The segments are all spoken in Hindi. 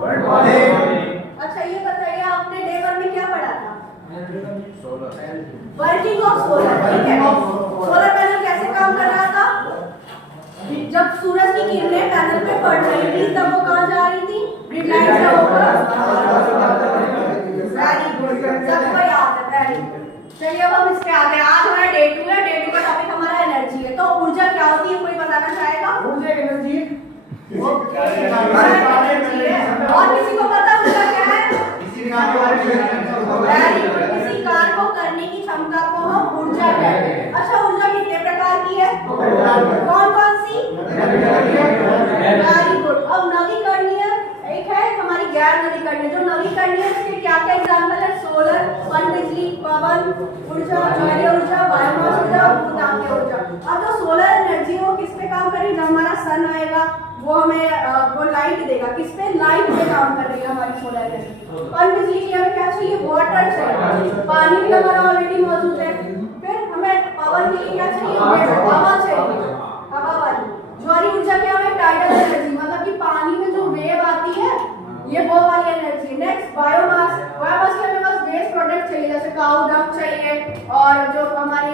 Good morning. अच्छा ये बताइए आपने डे 1 में क्या पढ़ा था? सोलर। वर्किंग ऑफ सोलर, ठीक है। सोलर पैनल कैसे काम कर रहा था? जब सूरज की किरणें पैनल पे पड़ रही थी तब वो कहाँ जा रही थी? ग्रिड लाइन से होकर। वेरी गुड, सबको याद है, वेरी गुड। चलिए अब हम इसके आगे, आज हमारा डे 2 है। डे 2 का टॉपिक हमारा एनर्जी है। तो ऊर्जा क्या होती है, कोई बताना चाहेगा? ऊर्जा एनर्जी है। ओके, एनर्जी है। और किसी को पता ऊर्जा क्या है? वेरी गुड, किसी कार्य को करने की क्षमता को हम ऊर्जा कहते हैं। अच्छा, ऊर्जा कितने प्रकार की है? कौन कौन सी? Very good. अब नवीकरणीय एक है, हमारी गैर नवीकरणीय। जो नवीकरणीय है उसके क्या क्या एग्जाम्पल है? सोलर, पनबिजली, पवन ऊर्जा, जलीय ऊर्जा, बायोमास ऊर्जा, भूतापीय ऊर्जा। अब जो सोलर एनर्जी है वो किस पे काम करेगी? जब हमारा सन आएगा वो हमें वो लाइट देगा। किस पे? लाइट पे काम कर रही है हमारी सोलर एनर्जी। पनबिजली के लिए हमें क्या चाहिए? वाटर चाहिए। पानी भी हमारा ऑलरेडी मौजूद है। फिर हमें पवन के लिए क्या चाहिए? हवा चाहिए, हवा वाली। ज्वारीय ऊर्जा क्या है? टाइडल एनर्जी, मतलब कि पानी में जो वेव आती है ये वो वाली एनर्जी। Next biomass. बायोमास के हमें बस वेस्ट प्रोडक्ट चाहिए, जैसे काऊ डंग चाहिए और जो हमारी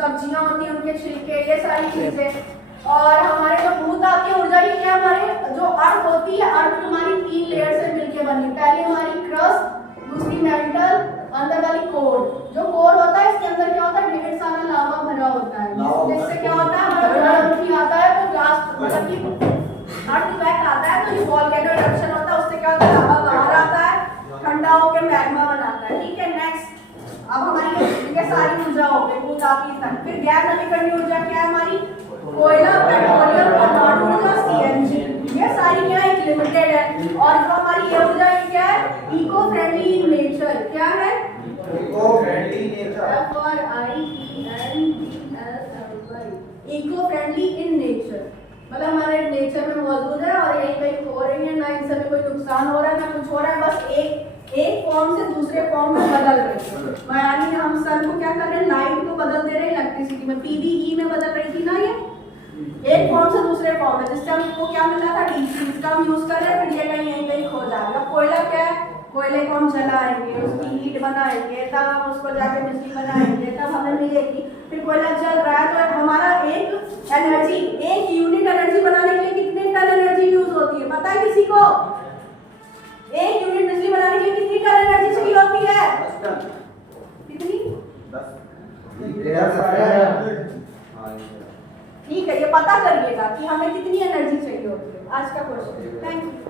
सब्जियां होती हैं उनके छिलके, ये सारी चीजें। और हमारे जो भूतापीय ऊर्जा की क्या, हमारे जो अर्थ होती है, अर्थ हमारी 3 लेयर से मिलकर बनी। पहली हमारी क्रस्ट, दूसरी मेंटल, अंदर वाली कोर। जो कोर होता है इसके अंदर क्या होता है? ढेर सारा लावा भरा होता है, जिससे क्या होता है हमारा ज्वालामुखी आता है तो ब्लास्ट, मतलब कि अर्थ इफेक्ट आता है तो ये वोल्केनो इरप्शन होता है। उससे क्या होता है? लावा बाहर आता है, ठंडा होकर मैग्मा बनाता है, ठीक है। नेक्स्ट, अब हमारी ये सारी ऊर्जा हो गई भूतापीय सन। फिर गैर नवीकरणीय ऊर्जा क्या है हमारी? कोयला, पेट्रोलियम, परमाणु ऊर्जा, सीएनजी। ये सारी क्या है? लिमिटेड है। और जो हमारी ये ऊर्जा है क्या है? Eco friendly in nature. क्या है? Eco friendly nature. Eco friendly in nature, मतलब हमारे नेचर में मौजूद है और यही कहीं खो रही है, ना इनसे कोई नुकसान हो रहा है ना कुछ हो रहा है, बस एक फॉर्म से दूसरे फॉर्म में बदल रही है। यानी हम सन को क्या कर रहे हैं? लाइट को बदल दे रहे हैं इलेक्ट्रिसिटी में। पीवीई में बदल रही थी ना ये, एक फॉर्म से दूसरे फॉर्म में, जिससे हमको क्या मिल रहा था? डीसी। इसका हम यूज कर रहे हैं, फिर ये कहीं यहीं कहीं खो जाएगा। कोयला क्या है? कोयले को हम जलाएंगे, उसकी हीट बनाएंगे, तब हम उसको जाके बिजली बनाएंगे, तब हमें मिलेगी। फिर कोयला जल रहा है तो हमारा एक एनर्जी, एक यूनिट एनर्जी बनाने के लिए कितने टन एनर्जी यूज होती है पता है किसी को? एक यूनिट बिजली बनाने के लिए कितनी टन एनर्जी चाहिए होती है? कितनी? 10। ठीक है, ये पता करिएगा कि हमें कितनी एनर्जी चाहिए होती है। आज का क्वेश्चन। Thank you.